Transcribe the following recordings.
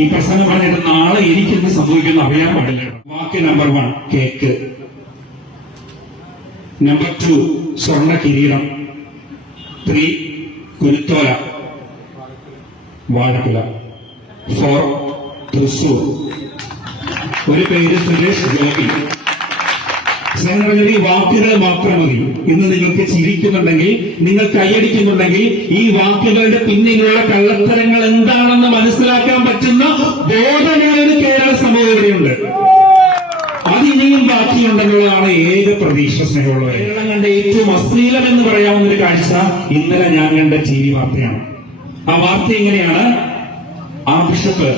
ഈ പ്രസംഗം പറഞ്ഞിട്ട് നാളെ എനിക്കെന്ത് സംഭവിക്കുന്നു അറിയാൻ പാടില്ല വാക്ക് number one cake. Number two സ്വർണ കിരീടം. ത്രീ കുരുത്തോല വാഴക്കുല. ഫോർ തൃശൂർ ഒരു പേര് സുരേഷ് ഗോപി. സ്നേഹം ഈ വാക്കുകൾ മാത്രം മതി. ഇന്ന് നിങ്ങൾക്ക് ചിരിക്കുന്നുണ്ടെങ്കിൽ നിങ്ങൾ കൈയടിക്കുന്നുണ്ടെങ്കിൽ ഈ വാക്കുകളുടെ പിന്നിലുള്ള കള്ളത്തരങ്ങൾ എന്താണ്? പറ്റുന്ന ബോധമാണ് കേരള സമൂഹം ഇവിടെയുണ്ട്. അതിനിയും ബാക്കിയുണ്ടെന്നുള്ളതാണ് ഏക പ്രതീക്ഷ സ്നേഹമുള്ളവർ കേരളം കണ്ട ഏറ്റവും അശ്ലീലം എന്ന് പറയാവുന്ന ഒരു കാഴ്ച ഇന്നലെ ഞാൻ കണ്ട ടി വി വാർത്തയാണ്. ആ വാർത്ത എങ്ങനെയാണ്? ആ ബിഷപ്പ്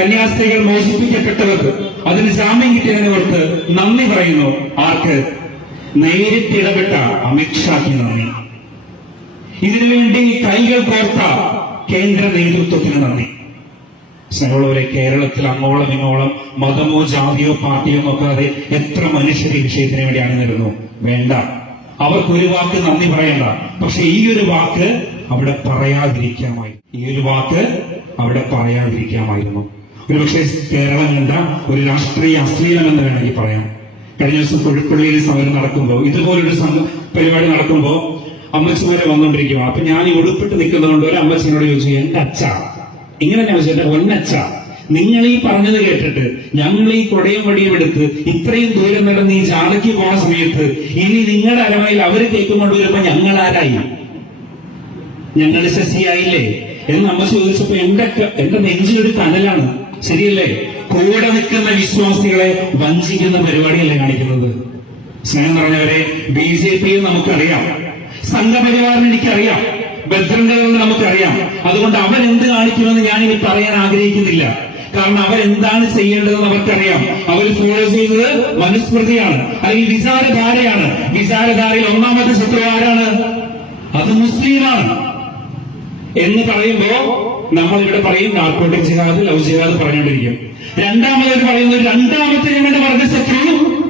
കന്യാസ്ത്രീകൾ മോചിപ്പിക്കപ്പെട്ടവർക്ക് അതിന് ജാമ്യം കിട്ടിയതിനവർക്ക് നന്ദി പറയുന്നു. ആർക്ക്? നേരിട്ട് ഇടപെട്ട അമിത്ഷാക്ക് നന്ദി. ഇതിനുവേണ്ടി കൈകൾ കോർത്ത കേന്ദ്ര നേതൃത്വത്തിന് നന്ദി. സ്നേഹമുള്ളവരെ കേരളത്തിൽ അങ്ങോളം ഇങ്ങോളം മതമോ ജാതിയോ പാർട്ടിയോ നോക്കാതെ എത്ര മനുഷ്യർ ഈ വിഷയത്തിന് വേണ്ടി അണിനിരുന്നു വേണ്ട. അവർക്ക് ഒരു വാക്ക് നന്ദി പറയണ്ട. പക്ഷെ ഈ ഒരു വാക്ക് അവിടെ പറയാതിരിക്കാമായി. ഈ ഒരു വാക്ക് അവിടെ പറയാതിരിക്കാമായിരുന്നു. ഒരുപക്ഷെ കേരളം കണ്ട ഒരു രാഷ്ട്രീയ അശ്ലീലം എന്ന് വേണമെങ്കിൽ പറയാം. കഴിഞ്ഞ ദിവസം തൊഴിൽപ്പള്ളിയിൽ സമരം നടക്കുമ്പോൾ ഇതുപോലൊരു പരിപാടി നടക്കുമ്പോൾ അമ്മച്ചിമാരെ വന്നുകൊണ്ടിരിക്കുക അപ്പൊ ഞാൻ ഈ നിൽക്കുന്നതുകൊണ്ട് ഒരു അമ്മച്ചിനോട് ചോദിച്ചു എന്റെ അച്ഛ ഇങ്ങനെ ചേട്ടാ? ഒന്നച്ച നിങ്ങൾ ഈ പറഞ്ഞത് കേട്ടിട്ട് ഞങ്ങൾ ഈ കൊടയും വടിയും എടുത്ത് ഇത്രയും ദൂരം നടന്ന് ഈ ജാടയ്ക്ക് പോണ സമയത്ത് ഇനി നിങ്ങളുടെ അരമയിൽ അവർ കേൾക്കുകൊണ്ട് വരുമ്പോ ഞങ്ങൾ ആരായി ഞങ്ങൾ ശശിയായില്ലേ? എന്ന് അമ്മ ചോദിച്ചപ്പോ എന്റെ എന്റെ നെഞ്ചിലൊരു കനലാണ്. ശരിയല്ലേ? കൂടെ നിൽക്കുന്ന വിശ്വാസികളെ വഞ്ചിക്കുന്ന പരിപാടിയല്ലേ കാണിക്കുന്നത്? സ്നേഹം പറഞ്ഞവരെ ബി ജെ പി നമുക്കറിയാം. സംഘപരിവാറിന് എനിക്കറിയാം. ബദ്രംഗമെന്ന് നമുക്കറിയാം. അതുകൊണ്ട് അവൻ എന്ത് കാണിക്കുമെന്ന് ഞാൻ ഇനി പറയാൻ ആഗ്രഹിക്കുന്നില്ല. കാരണം അവരെന്താണ് ചെയ്യേണ്ടതെന്ന് അവർക്കറിയാം. അവർ ഫോളോ ചെയ്തത് മനുസ്മൃതിയാണ്. അല്ലെങ്കിൽ വിചാരധാരയാണ് വിചാരധാരയിൽ ഒന്നാമത്തെ ശത്രു ആരാണ്? അത് മുസ്ലിമാണ്. എന്ന് പറയുമ്പോ നമ്മൾ ഇവിടെ പറയും നാർക്കോട്ടിക് ജിഹാദ് ലവ് ജിഹാദ് പറഞ്ഞുകൊണ്ടിരിക്കും. രണ്ടാമത് പറയുന്നത് രണ്ടാമത്തെ ഞങ്ങളുടെ വർഗ ശത്രു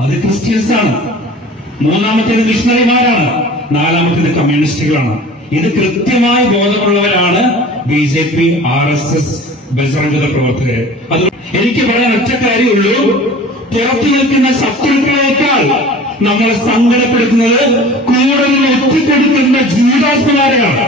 അത് ക്രിസ്ത്യൻസ് ആണ് മൂന്നാമത്തേത് മിഷണറിമാരാണ് നാലാമത്തേത് കമ്മ്യൂണിസ്റ്റുകളാണ് ഇത് കൃത്യമായി ബോധമുള്ളവരാണ് B J P R S S ബസ്രംഗത പ്രവർത്തകര് അത് എനിക്ക് പറയാൻ ഒറ്റ കാര്യമുള്ളൂ. പുറത്തു നിൽക്കുന്ന ശത്രുക്കളേക്കാൾ നമ്മളെ സങ്കടപ്പെടുത്തുന്നത് കൂടുതൽ ഒറ്റപ്പെടുത്തുന്ന ജീവിതാസ്മാരെയാണ്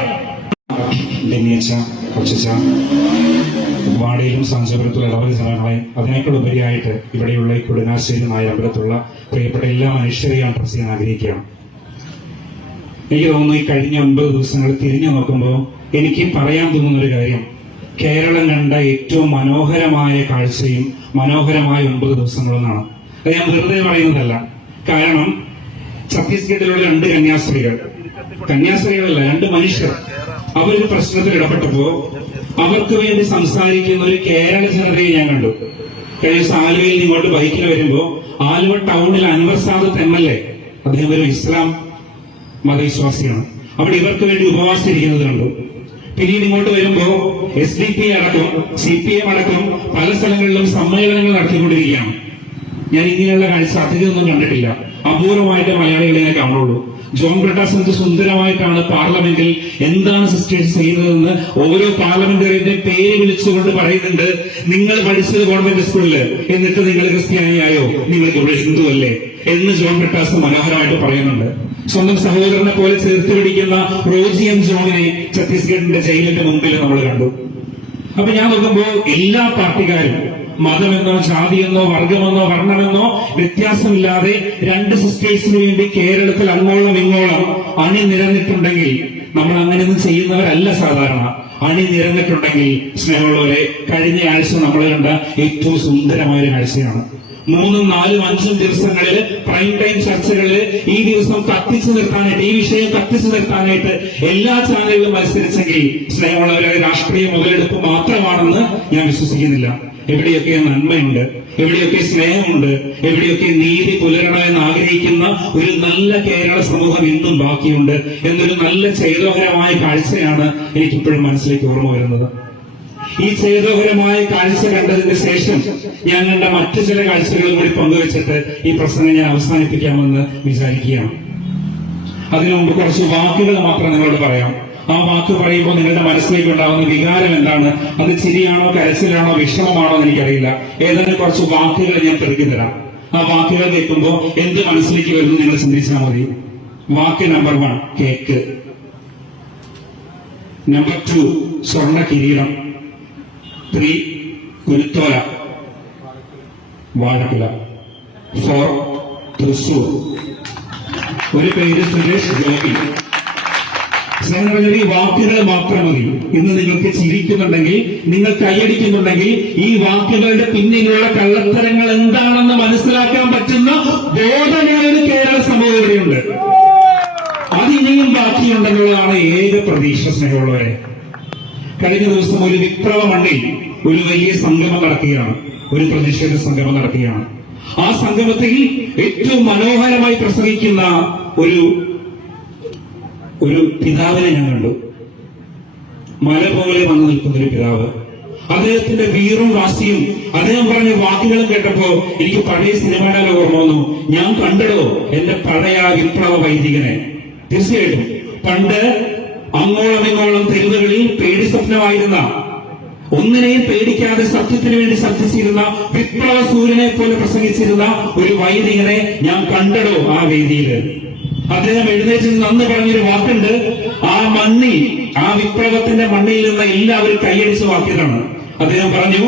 വാടയിലും സാഞ്ചപുരത്തും ഇടവക ജനങ്ങളെ അതിനേക്കാൾ ഉപരിയായിട്ട് ഇവിടെയുള്ള ഈ കൊടുനാശ്ശേരി നായമ്പലത്തുള്ള പ്രിയപ്പെട്ട എല്ലാ മനുഷ്യരെയും അഡ്രസ് ചെയ്യാൻ ആഗ്രഹിക്കുകയാണ്. എനിക്ക് തോന്നുന്നു ഈ കഴിഞ്ഞ ഒൻപത് ദിവസങ്ങൾ തിരിഞ്ഞു നോക്കുമ്പോൾ എനിക്ക് പറയാൻ തോന്നുന്നൊരു കാര്യം. കേരളം കണ്ട ഏറ്റവും മനോഹരമായ കാഴ്ചയും മനോഹരമായ ഒൻപത് ദിവസങ്ങളെന്നാണ്. അത് ഞാൻ വെറുതെ പറയുന്നതല്ല. കാരണം ഛത്തീസ്ഗഡിലുള്ള രണ്ട് കന്യാസ്ത്രീകൾ കന്യാസ്ത്രീകളല്ല രണ്ട് മനുഷ്യർ അവരൊരു പ്രശ്നത്തിൽ ഇടപെട്ടപ്പോ അവർക്ക് വേണ്ടി സംസാരിക്കുന്ന ഒരു കേരള ജനതയെ ഞാൻ കണ്ടു. കഴിഞ്ഞ ദിവസം ആലുവയിൽ ഇങ്ങോട്ട് ബൈക്കിൽ വരുമ്പോ ആലുവ ടൗണിൽ Anwar Sadath M L A അദ്ദേഹം ഒരു ഇസ്ലാം മതവിശ്വാസിയാണ്. അവിടെ ഇവർക്ക് വേണ്ടി ഉപവാസിച്ചിരിക്കുന്നത് കണ്ടു. പിന്നീട് ഇങ്ങോട്ട് വരുമ്പോ എസ് ഡി പി അടക്കം സി പി എം അടക്കം പല സ്ഥലങ്ങളിലും സമ്മേളനങ്ങൾ നടത്തിക്കൊണ്ടിരിക്കുകയാണ്. ഞാൻ ഇങ്ങനെയുള്ള കാഴ്ച അധികമൊന്നും കണ്ടിട്ടില്ല. അപൂർവമായിട്ട് മലയാളികളെ ഞാൻ കാണുള്ളൂ. ജോൺ ബ്രിട്ടാസ് എന്ത് സുന്ദരമായിട്ടാണ് പാർലമെന്റിൽ എന്താണ് സിസ്റ്റേഴ്സ് ചെയ്യുന്നതെന്ന് ഓരോ പാർലമെന്ററിന്റെ പേര് വിളിച്ചുകൊണ്ട് പറയുന്നുണ്ട്. നിങ്ങൾ പഠിച്ചത് ഗവൺമെന്റ് സ്കൂളിൽ. എന്നിട്ട് നിങ്ങൾ ക്രിസ്ത്യാനിയായോ? നിങ്ങൾക്ക് ഇവിടെ ഹിന്ദു അല്ലേ എന്ന് ജോൺ പ്രകാശ് മനോഹരമായിട്ട് പറയുന്നുണ്ട്. സ്വന്തം സഹോദരനെ പോലെ ചേർത്ത് പിടിക്കുന്ന റോജി എം ജോണിനെ ഛത്തീസ്ഗഡിന്റെ ജയിലിന്റെ മുമ്പിൽ നമ്മൾ കണ്ടു. അപ്പൊ ഞാൻ നോക്കുമ്പോ എല്ലാ പാർട്ടിക്കാരും മതമെന്നോ ജാതിയെന്നോ വർഗമെന്നോ വർണമെന്നോ വ്യത്യാസമില്ലാതെ രണ്ട് സിസ്റ്റേഴ്സിന് വേണ്ടി കേരളത്തിൽ അങ്ങോളം ഇങ്ങോളം അണിനിരന്നിട്ടുണ്ടെങ്കിൽ നമ്മൾ അങ്ങനെയൊന്നും ചെയ്യുന്നവരല്ല സാധാരണ. അണിനിരന്നിട്ടുണ്ടെങ്കിൽ സ്നേഹമുള്ളവരെ കഴിഞ്ഞ ആഴ്ച നമ്മൾ കണ്ട ഏറ്റവും സുന്ദരമായ ഒരു കാഴ്ചയാണ് മൂന്നും നാലും അഞ്ചും ദിവസങ്ങളിൽ പ്രൈം ടൈം ചർച്ചകളിൽ ഈ ദിവസം കത്തിച്ചു നിർത്താനായിട്ട് ഈ വിഷയം കത്തിച്ചു നിർത്താനായിട്ട് എല്ലാ ചാനലുകളും മത്സരിച്ചെങ്കിൽ സ്നേഹമുള്ളവരെ രാഷ്ട്രീയ മുതലെടുപ്പ് മാത്രമാണെന്ന് ഞാൻ വിശ്വസിക്കുന്നില്ല. എവിടെയൊക്കെ നന്മയുണ്ട് എവിടെയൊക്കെ സ്നേഹമുണ്ട് എവിടെയൊക്കെ നീതി പുലരണമെന്ന് ആഗ്രഹിക്കുന്ന ഒരു നല്ല കേരള സമൂഹം ഇന്നും ബാക്കിയുണ്ട് എന്നൊരു നല്ല ചൈതോഹരമായ കാഴ്ചയാണ് എനിക്കിപ്പോഴും മനസ്സിലേക്ക് ഓർമ്മ വരുന്നത്. ഈ ചേതോഹരമായ കാഴ്ച കണ്ടതിന് ശേഷം കണ്ട മറ്റു ചില കാഴ്ചകളും കൂടി പങ്കുവച്ചിട്ട് ഈ പ്രസംഗം ഞാൻ അവസാനിപ്പിക്കാമെന്ന് വിചാരിക്കുകയാണ്. അതിനു മുമ്പ് കുറച്ച് വാക്കുകൾ മാത്രം നിങ്ങളോട് പറയാം. ആ വാക്ക് പറയുമ്പോൾ നിങ്ങളുടെ മനസ്സിലേക്ക് ഉണ്ടാകുന്ന വികാരം എന്താണ്? അത് ചിരിയാണോ കരച്ചിലാണോ വിഷമമാണോ എനിക്കറിയില്ല. ഏതാനും കുറച്ച് വാക്കുകൾ ഞാൻ തെളിക്കി തരാം. ആ വാക്കുകൾ കേൾക്കുമ്പോൾ എന്ത് മനസ്സിലേക്ക് വരുന്നു നിങ്ങൾ ചിന്തിച്ചാൽ മതി. വാക്ക് number one cake. Number two സ്വർണ കിരീടം. ത്രീ കുരുത്തോല വാഴക്കുല ഫോർ തൃശൂർ ഒരു പേര് സുരേഷ് ഗോപി. സഹോദരി വാക്കുകൾ മാത്രം മതി. ഇന്ന് നിങ്ങൾക്ക് ചിരിക്കുന്നുണ്ടെങ്കിൽ നിങ്ങൾ കൈയടിക്കുന്നുണ്ടെങ്കിൽ ഈ വാക്കുകളുടെ പിന്നിലുള്ള കള്ളത്തരങ്ങൾ എന്താണെന്ന് മനസ്സിലാക്കാൻ പറ്റുന്ന ബോധമായ ഒരു കേരള സമൂഹം ഇവിടെയുണ്ട്. ഇനിയും ബാക്കിയുണ്ടെന്നുള്ളതാണ് ഏക പ്രതീക്ഷ സ്നേഹമുള്ളവരെ. കഴിഞ്ഞ ദിവസം ഒരു വിപ്ലവ മണ്ണിൽ ഒരു വലിയ സംഗമം നടക്കുകയാണ്. ഒരു പ്രതിഷേധ സംഗമം നടക്കുകയാണ്. ആ സംഗമത്തിൽ ഏറ്റവും മനോഹരമായി പ്രസംഗിക്കുന്ന ഒരു ഒരു പിതാവിനെ ഞാൻ കണ്ടു. മല പോലെ വന്നു നിൽക്കുന്ന ഒരു പിതാവ്. അദ്ദേഹത്തിന്റെ വീറും വാശിയും അദ്ദേഹം പറഞ്ഞ വാക്കുകളും കേട്ടപ്പോ എനിക്ക് പഴയ സിനിമയുടെ ഓർമ്മ വന്നു. ഞാൻ കണ്ടല്ലോ എന്റെ പഴയ വിപ്ലവ വൈദികനെ. തീർച്ചയായിട്ടും. പണ്ട് അങ്ങോളം ഇങ്ങോളം തെരുവുകളിൽ പേടി സ്വപ്നമായിരുന്ന ഒന്നിനെയും പേടിക്കാതെ സത്യത്തിന് വേണ്ടി ശബ്ദിച്ചിരുന്ന വിപ്ലവ സൂര്യനെ പോലെ പ്രസംഗിച്ചിരുന്ന ഒരു വൈദികനെ ഞാൻ കണ്ടടോ ആ വേദിയിൽ അദ്ദേഹം എഴുന്നേറ്റ് നിന്ന് പറഞ്ഞൊരു വാക്കുണ്ട് ആ മണ്ണിൽ ആ വിപ്ലവത്തിന്റെ മണ്ണിൽ നിന്ന് എല്ലാവരും കൈയടിച്ച് വാക്കിയതാണ് അദ്ദേഹം പറഞ്ഞു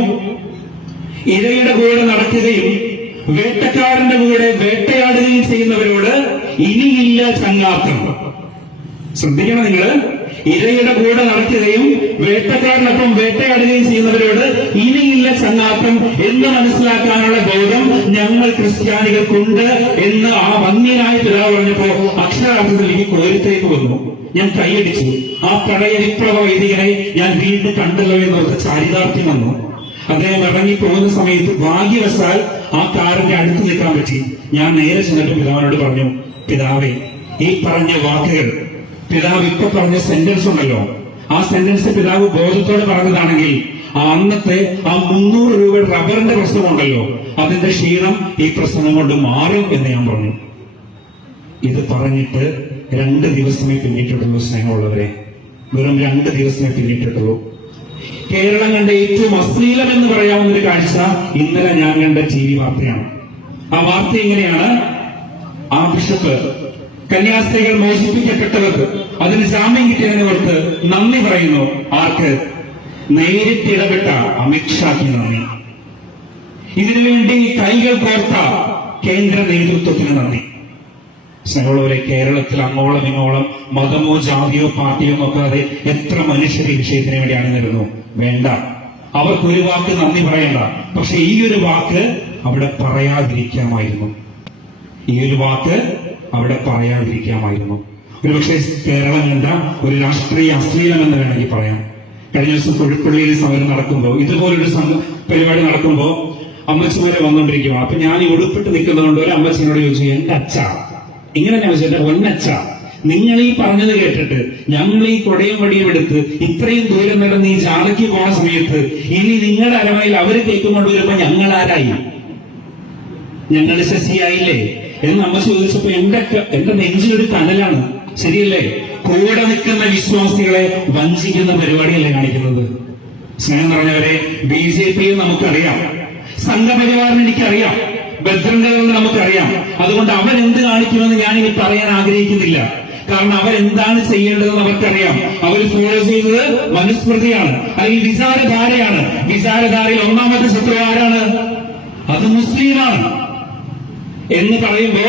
ഇരയുടെ കൂടെ നടക്കുകയും വേട്ടക്കാരന്റെ കൂടെ വേട്ടയാടുകയും ചെയ്യുന്നവരോട് ഇനിയില്ല ചങ്ങാത്തം. ശ്രദ്ധിക്കണം നിങ്ങൾ ഇരയുടെ കൂടെ നടക്കുകയും വേട്ടക്കാരനൊപ്പം വേട്ടയാടുകയും ചെയ്യുന്നവരോട് ഇനിയില്ല ചങ്ങാത്തം എന്ന് മനസ്സിലാക്കാനുള്ള ബോധം ഞങ്ങൾ ക്രിസ്ത്യാനികൾക്കുണ്ട് എന്ന് ആ ഭംഗിയായ പിതാവ് പറഞ്ഞപ്പോ അക്ഷരാർത്ഥത്തിൽ എനിക്ക് കോരിത്തേക്ക് വന്നു. ഞാൻ കൈയടിച്ചു. ആ പഴയ വിപ്ലവ വൈദികനെ ഞാൻ വീണ്ടും കണ്ടല്ലോ എന്നോർത്ത് ചാരിതാർത്ഥ്യം വന്നു. അദ്ദേഹം ഇറങ്ങി പോകുന്ന സമയത്ത് ഭാഗ്യവശാൽ ആ കാറിന്റെ അടുത്ത് നിൽക്കാൻ പറ്റി. ഞാൻ നേരെ ചെന്നിട്ട് പിതാവിനോട് പറഞ്ഞു പിതാവേ ഈ പറഞ്ഞ വാക്കുകൾ പിതാവ് ഇപ്പൊ പറഞ്ഞ സെന്റൻസ് ഉണ്ടല്ലോ. ആ സെന്റൻസ് പിതാവ് ബോധത്തോടെ പറഞ്ഞതാണെങ്കിൽ അന്നത്തെ ആ മുന്നൂറ് രൂപ റബ്ബറിന്റെ പ്രശ്നമുണ്ടല്ലോ. അതിന്റെ ക്ഷീണം ഈ പ്രശ്നം കൊണ്ട് മാറും എന്ന് ഞാൻ പറഞ്ഞു. ഇത് പറഞ്ഞിട്ട് രണ്ട് ദിവസമേ പിന്നിട്ടിട്ടുള്ളൂ സ്നേഹമുള്ളവരെ. വെറും രണ്ട് ദിവസമേ പിന്നിട്ടിട്ടുള്ളൂ. കേരളം കണ്ട ഏറ്റവും അശ്ലീലം എന്ന് പറയാവുന്ന ഒരു കാഴ്ച ഇന്നലെ ഞാൻ കണ്ട ടി വി വാർത്തയാണ്. ആ വാർത്ത എങ്ങനെയാണ്? ആ ബിഷപ്പ് കന്യാസ്ത്രീകൾ മോചിപ്പിക്കപ്പെട്ടവർക്ക് അതിന് ജാമ്യം കിട്ടിയതിനോർത്ത് നന്ദി പറയുന്നു. ആർക്ക്? നേരിട്ട് ഇടപെട്ട അമിത്ഷാക്ക് നന്ദി ഇതിനുവേണ്ടി കൈകൾ കോർത്ത കേന്ദ്ര നേതൃത്വത്തിന് നന്ദി. സ്നേഹമുള്ളവരെ കേരളത്തിൽ അങ്ങോളം ഇങ്ങോളം മതമോ ജാതിയോ പാർട്ടിയോ നോക്കാതെ എത്ര മനുഷ്യർ ഈ വിഷയത്തിന് വേണ്ടി അണിനിരുന്നു വേണ്ട. അവർക്ക് ഒരു വാക്ക് നന്ദി പറയണ്ട. പക്ഷെ ഈ ഒരു വാക്ക് അവിടെ പറയാതിരിക്കാമായിരുന്നു. ഈ ഒരു വാക്ക് അവിടെ പറയാതിരിക്കാമായിരുന്നു. ഒരുപക്ഷെ കേരളം കണ്ട ഒരു രാഷ്ട്രീയ അശ്ലീലം എന്ന് വേണമെങ്കിൽ പറയാം. കഴിഞ്ഞ ദിവസം തൊഴിൽപ്പള്ളിയിൽ സമരം നടക്കുമ്പോൾ ഇതുപോലൊരു പരിപാടി നടക്കുമ്പോൾ അമ്മച്ചിമാരെ വന്നുകൊണ്ടിരിക്കുക അപ്പൊ ഞാൻ ഈ ഉടുപ്പിട്ട് നിൽക്കുന്നതുകൊണ്ട് ഒരു അമ്മച്ചിനോട് ചോദിച്ചു എന്റെ അച്ഛ. ഇങ്ങനെ ഞാൻ ചോദിച്ചു എന്റെ ഒന്നച്ഛ നിങ്ങൾ ഈ പറഞ്ഞത് കേട്ടിട്ട് ഞങ്ങൾ ഈ കൊടയും വടിയും എടുത്ത് ഇത്രയും ദൂരം നടന്ന് ഈ ചാലയ്ക്ക് പോണ സമയത്ത് ഇനി നിങ്ങളുടെ അരമയിൽ അവർ കേൾക്കുമ്പോൾ ഞങ്ങൾ ആരായി ഞങ്ങൾ ശശിയായില്ലേ? എന്ന് അമ്മ ചോദിച്ചപ്പോ എന്റെ എന്റെ നെഞ്ചിലൊരു കനലാണ് ശരിയല്ലേ? കൂടെ നിൽക്കുന്ന വിശ്വാസികളെ വഞ്ചിക്കുന്ന പരിപാടിയല്ലേ കാണിക്കുന്നത്? സ്നേഹം പറഞ്ഞവരെ ബി ജെ പി നമുക്കറിയാം. സംഘപരിവാറിന് എനിക്കറിയാം. ബദ്രംഗമെന്ന് നമുക്കറിയാം. അതുകൊണ്ട് അവൻ എന്ത് കാണിക്കുമെന്ന് ഞാൻ ഇനി പറയാൻ ആഗ്രഹിക്കുന്നില്ല. കാരണം അവരെന്താണ് ചെയ്യേണ്ടതെന്ന് അവർക്കറിയാം. അവർ ഫോളോ ചെയ്തത് മനുസ്മൃതിയാണ്. അല്ലെങ്കിൽ വിചാരധാരയാണ്. വിചാരധാരയിൽ ഒന്നാമത്തെ ശത്രു ആരാണ്? അത് മുസ്ലിമാണ് എന്ന് പറയുമ്പോ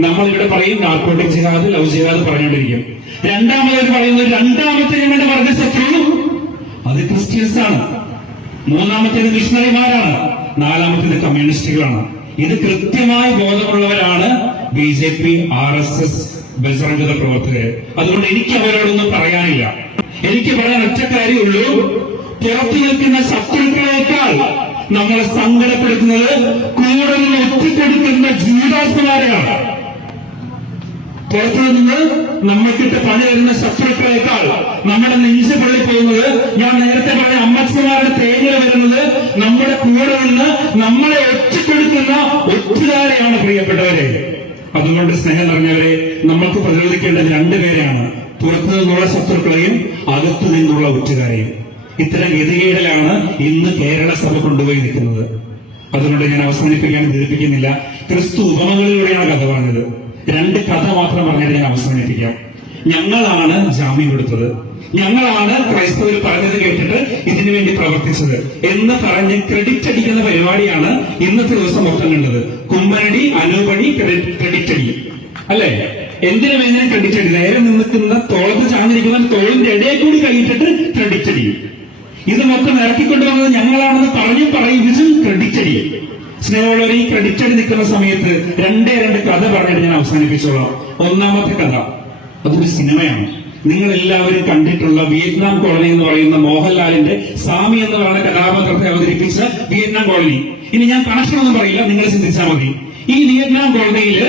നമ്മൾ ഇവിടെ പറയും നാർക്കോട്ടിക് ജിഹാദ് ലവ് ജിഹാദ് പറഞ്ഞുകൊണ്ടിരിക്കും. രണ്ടാമത് പറയുന്നത് രണ്ടാമത്തെ ഞങ്ങളുടെ വർഗ ശത്രു അത് ക്രിസ്ത്യൻസ് ആണ്. മൂന്നാമത്തേത് മിഷണറിമാരാണ്. നാലാമത്തേത് കമ്മ്യൂണിസ്റ്റുകളാണ്. ഇത് കൃത്യമായി ബോധമുള്ളവരാണ് B J P R S S ബജറംഗത പ്രവർത്തകർ അതുകൊണ്ട് എനിക്ക് അവരോടൊന്നും പറയാനില്ല. എനിക്ക് പറയാൻ ഒറ്റ കാര്യമുള്ളൂ. പുറത്തു നിൽക്കുന്ന ശത്രുക്കളേക്കാൾ നമ്മളെ സങ്കടപ്പെടുത്തുന്നത് കൂടെ നിന്ന് ഒറ്റിക്കൊടുക്കുന്ന ജീവാസുമാരെയാണ് പുറത്തു നിന്ന് നമ്മൾക്കിട്ട് പണി തരുന്ന ശത്രുക്കളേക്കാൾ നമ്മുടെ നെഞ്ച് പള്ളി പോകുന്നത് ഞാൻ നേരത്തെ പറഞ്ഞ അമ്മച്ചമാരുടെ തേങ്ങ വരുന്നത് നമ്മുടെ കൂടെ നിന്ന് നമ്മളെ ഒറ്റപ്പെടുത്തുന്ന ഒറ്റുകാരെയാണ് പ്രിയപ്പെട്ടവരെ. അതുകൊണ്ട് സ്നേഹം നിറഞ്ഞവരെ നമ്മൾക്ക് പ്രതിരോധിക്കേണ്ടത് രണ്ടുപേരെയാണ് പുറത്തു നിന്നുള്ള ശത്രുക്കളെയും അകത്തു നിന്നുള്ള ഒറ്റുകാരെയും. ഇത്തരം ഗതികേടിലാണ് ഇന്ന് കേരള സഭ കൊണ്ടുപോയി നിൽക്കുന്നത്. അതുകൊണ്ട് ഞാൻ അവസാനിപ്പിക്കാൻ ധരിപ്പിക്കുന്നില്ല. ക്രിസ്തു ഉപമകളിലൂടെയാണ് കഥ പറഞ്ഞത്. രണ്ട് കഥ മാത്രം പറഞ്ഞിട്ട് ഞാൻ അവസാനിപ്പിക്കാം. ഞങ്ങളാണ് ജാമ്യം കൊടുത്തത്. ഞങ്ങളാണ് ക്രൈസ്തവർ പറഞ്ഞത് കേട്ടിട്ട് ഇതിനു വേണ്ടി പ്രവർത്തിച്ചത്. എന്ന് പറഞ്ഞ് ക്രെഡിറ്റ് അടിക്കുന്ന പരിപാടിയാണ് ഇന്നത്തെ ദിവസം മൊത്തം കണ്ടത്. കുമ്മനടി അനുപടി ക്രെഡിറ്റ് അടി. അല്ലേ? എന്തിനു വേണ്ടി ക്രെഡിറ്റ് അടി. നേരെ നിൽക്കുന്ന തോളത്ത് ചാഞ്ഞിരിക്കുന്ന തോളിന്റെ ഇടയിൽ കൂടി കൈയിട്ടിട്ട് ക്രെഡിറ്റ് അടിയും ഇത് മൊത്തം ഇറക്കിക്കൊണ്ടുവന്നത് ഞങ്ങളാണെന്ന് പറഞ്ഞു പറയിപ്പിച്ചും ക്രെഡിറ്റ് അടിയും സ്നേഹമുള്ളവർ ഈ ക്രെഡിറ്റ് അടി നിൽക്കുന്ന സമയത്ത് രണ്ടേ രണ്ട് കഥ പറഞ്ഞിട്ട് ഞാൻ അവസാനിപ്പിച്ചോളാം. ഒന്നാമത്തെ കഥ അതൊരു സിനിമയാണ്. നിങ്ങൾ എല്ലാവരും കണ്ടിട്ടുള്ള വിയറ്റ്നാം കോളനി എന്ന് പറയുന്ന മോഹൻലാലിന്റെ സ്വാമി എന്ന് പറയുന്ന കഥാപാത്രത്തെ അവതരിപ്പിച്ച വിയറ്റ്നാം കോളനി. ഇനി ഞാൻ കണക്ഷൻ ഒന്നും പറയില്ല നിങ്ങൾ ചിന്തിച്ചാൽ മതി. ഈ വിയറ്റ്നാം കോളനിയിൽ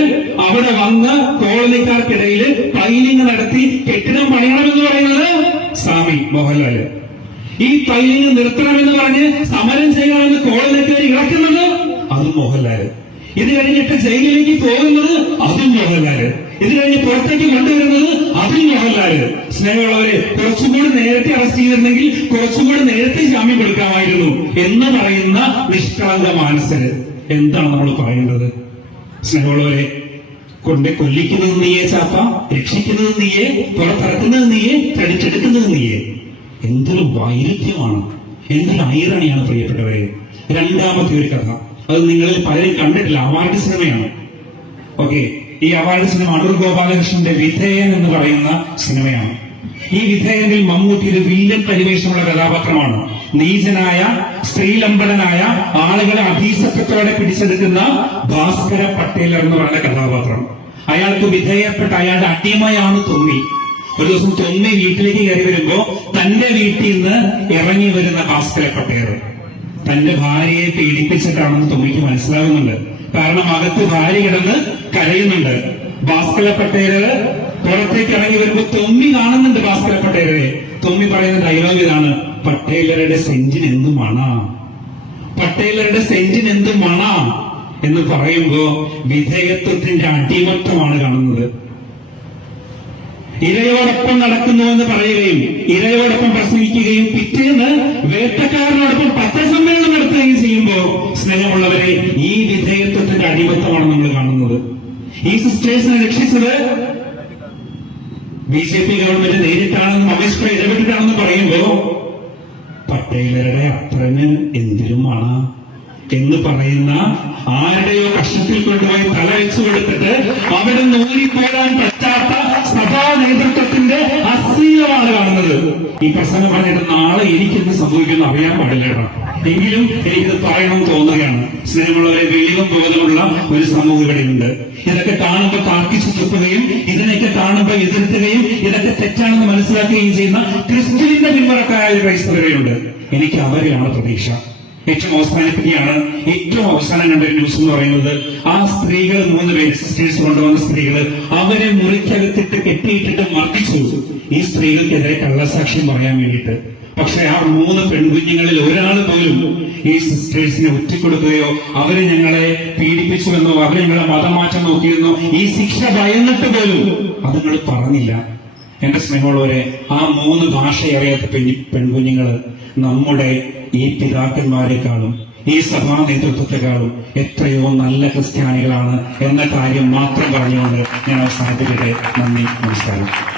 അവിടെ വന്ന് കോളനിക്കാർക്കിടയിൽ പൈലിംഗ് നടത്തി കെട്ടിടം പണിയണമെന്ന് പറയുന്നത് സ്വാമി മോഹൻലാൽ. ഈ പൈലിംഗ് നിർത്തണമെന്ന് പറഞ്ഞ് സമരം ചെയ്യണമെന്ന് കോളനിക്കാർ ഇറക്കുന്നത് അതും മോഹൻലാൽ. ഇത് കഴിഞ്ഞിട്ട് ജയിലിലേക്ക് പോകുന്നത് അതും മോഹൻലാൽ. ഇത് കഴിഞ്ഞ് പുറത്തേക്ക് കൊണ്ടുവരുന്നത് അതും മോഹൻലാൽ. സ്നേഹമുള്ളവര് കുറച്ചുകൂടി നേരത്തെ അറസ്റ്റ് ചെയ്തിരുന്നെങ്കിൽ കുറച്ചുകൂടി നേരത്തെ ജാമ്യം കൊടുക്കാമായിരുന്നു എന്ന് പറയുന്ന നിഷ്കളങ്ക മാനസന് എന്താണ് നമ്മൾ പറയുന്നത്? സ്നേഹമുള്ളവരെ കൊണ്ട് കൊല്ലിക്കുന്നത് നീയെ ചാപ്പ രക്ഷിക്കുന്നത് നീയെ പുറത്തിറക്കുന്നത് നീയെ തടിച്ചെടുക്കുന്നത് നീയെ. എന്തൊരു വൈരുദ്ധ്യമാണ്. എന്തൊരു ഐറണിയാണ് പ്രിയപ്പെട്ടവരെ. രണ്ടാമത്തെ ഒരു കഥ. അത് നിങ്ങളിൽ പലരും കണ്ടിട്ടില്ല. അവാർഡ് സിനിമയാണ്. ഓക്കെ ഈ അവാർഡ് സിനിമ അടൂർ ഗോപാലകൃഷ്ണന്റെ വിധേയൻ എന്ന് പറയുന്ന സിനിമയാണ്. ഈ വിധേയനിൽ മമ്മൂട്ടി ഒരു വില്ലൻ പരിവേഷമുള്ള കഥാപാത്രമാണ്. നീചനായ സ്ത്രീലമ്പടനായ ആളുകളെ അധീശത്വത്തോടെ പിടിച്ചെടുക്കുന്ന ഭാസ്കര പട്ടേലർ എന്ന് പറയുന്ന കഥാപാത്രം. അയാൾക്ക് വിധേയപ്പെട്ട അയാളുടെ അടിമയാണ് തൊമ്മി ഒരു ദിവസം തൊമ്മി വീട്ടിലേക്ക് കയറി വരുമ്പോ തന്റെ വീട്ടിൽ നിന്ന് ഇറങ്ങി വരുന്ന ഭാസ്കര പട്ടേർ തന്റെ ഭാര്യയെ പീഡിപ്പിച്ചിട്ടാണെന്ന് തൊമ്മിക്ക് മനസ്സിലാകുന്നുണ്ട് കാരണം അകത്ത് ഭാര്യ കിടന്ന് കരയുന്നുണ്ട്. ഭാസ്കര പട്ടേര് പുറത്തേക്ക് ഇറങ്ങി വരുമ്പോ തൊമ്മി കാണുന്നുണ്ട് ഭാസ്കര പട്ടേരെ തൊമ്മി പറയുന്ന ഡയലോഗ് ഇതാണ് പട്ടേലരുടെ സെഞ്ചിന് എന്ത് മണ? പട്ടേലരുടെ സെഞ്ചിന് എന്ത് മണ? എന്ന് പറയുമ്പോ വിധേയത്വത്തിന്റെ അടിമത്തമാണ് കാണുന്നത്. ഇരയോടൊപ്പം നടക്കുന്നു എന്ന് പറയുകയും ഇരയോടൊപ്പം പ്രസംഗിക്കുകയും പിറ്റേന്ന് വേട്ടക്കാരനോടൊപ്പം പത്രസമ്മേളനം നടത്തുകയും ചെയ്യുമ്പോൾ സ്നേഹമുള്ളവരെ ഈ വിധേയത്വത്തിന്റെ അടിമത്തമാണ് നമ്മൾ കാണുന്നത്. ഈ സിസ്റ്റേഴ്സിനെ രക്ഷിച്ചത് ബി ജെ പി ഗവൺമെന്റ് നേരിട്ടാണെന്നും അമിത്ഷാ ഇടപെട്ടിട്ടാണെന്ന് പറയുമ്പോ പട്ടേലരുടെ അത്രന് എന്തിനുമാണ് എന്ന് പറയുന്ന ആരുടെയോ കഷ്ടത്തിൽ കൊണ്ടുപോയി തല വെച്ചു കൊടുത്തിട്ട് അവിടെ നൂരിപ്പോരാൻ പറ്റാത്ത സഭാ നേതൃത്വത്തിന്റെ അശ്ലീലമാണ് കാണുന്നത്. ഈ പ്രസംഗം പറഞ്ഞിട്ട് നാളെ എനിക്കെന്ത് സംഭവിക്കുന്ന അറിയാൻ പാടില്ല എങ്കിലും എനിക്കിത് പറയണമെന്ന് തോന്നുകയാണ്. സ്നേഹമുള്ളവരെ വെളിവും ബോധമുള്ള ഒരു സമൂഹം ഇവിടെയുണ്ട് ഇതൊക്കെ കാണുമ്പോൾ താർക്കിച്ചു തുപ്പുകയും ഇതിനൊക്കെ കാണുമ്പോൾ എതിർത്തുകയും ഇതൊക്കെ തെറ്റാണെന്ന് മനസ്സിലാക്കുകയും ചെയ്യുന്ന ക്രിസ്തുവിന്റെ പിന്മുറക്കായ ഒരു ക്രൈസ്തവരെയുണ്ട് എനിക്ക് അവരെയാണ് പ്രതീക്ഷ. ഏറ്റവും അവസാനിപ്പിക്കുകയാണ് ഏറ്റവും അവസാനം കണ്ട ന്യൂസ് എന്ന് പറയുന്നത്. ആ സ്ത്രീകൾ മൂന്ന് പേര് സിസ്റ്റേഴ്സ് കൊണ്ടുവന്ന സ്ത്രീകൾ അവരെ മുറിക്കകത്തിട്ട് കെട്ടിയിട്ടിട്ട് മർദ്ദിച്ചു. ഈ സ്ത്രീകൾക്കെതിരെ കള്ളസാക്ഷ്യം പറയാൻ വേണ്ടിയിട്ട്. പക്ഷെ ആ മൂന്ന് പെൺകുഞ്ഞുങ്ങളിൽ ഒരാൾ പോലും ഈ സിസ്റ്റേഴ്സിനെ ഒറ്റിക്കൊടുക്കുകയോ അവരെ ഞങ്ങളെ പീഡിപ്പിച്ചുവെന്നോ അവരെ ഞങ്ങളെ മതം മാറ്റം നോക്കിയെന്നോ ഈ ശിക്ഷ ഭയന്നിട്ട് പോലും അത് നിങ്ങൾ പറഞ്ഞില്ല. എന്റെ സ്നേഹമുള്ളവരെ ആ മൂന്ന് ഭാഷ അറിയാത്ത പെൺ- പെൺകുഞ്ഞുങ്ങൾ നമ്മുടെ ഈ പിതാക്കന്മാരെക്കാളും ഈ സഭാ നേതൃത്വത്തെക്കാളും എത്രയോ നല്ല ക്രിസ്ത്യാനികളാണ് എന്ന കാര്യം മാത്രം പറഞ്ഞുകൊണ്ട് ഞാൻ അവസാനിപ്പിക്കട്ടെ. നന്ദി നമസ്കാരം.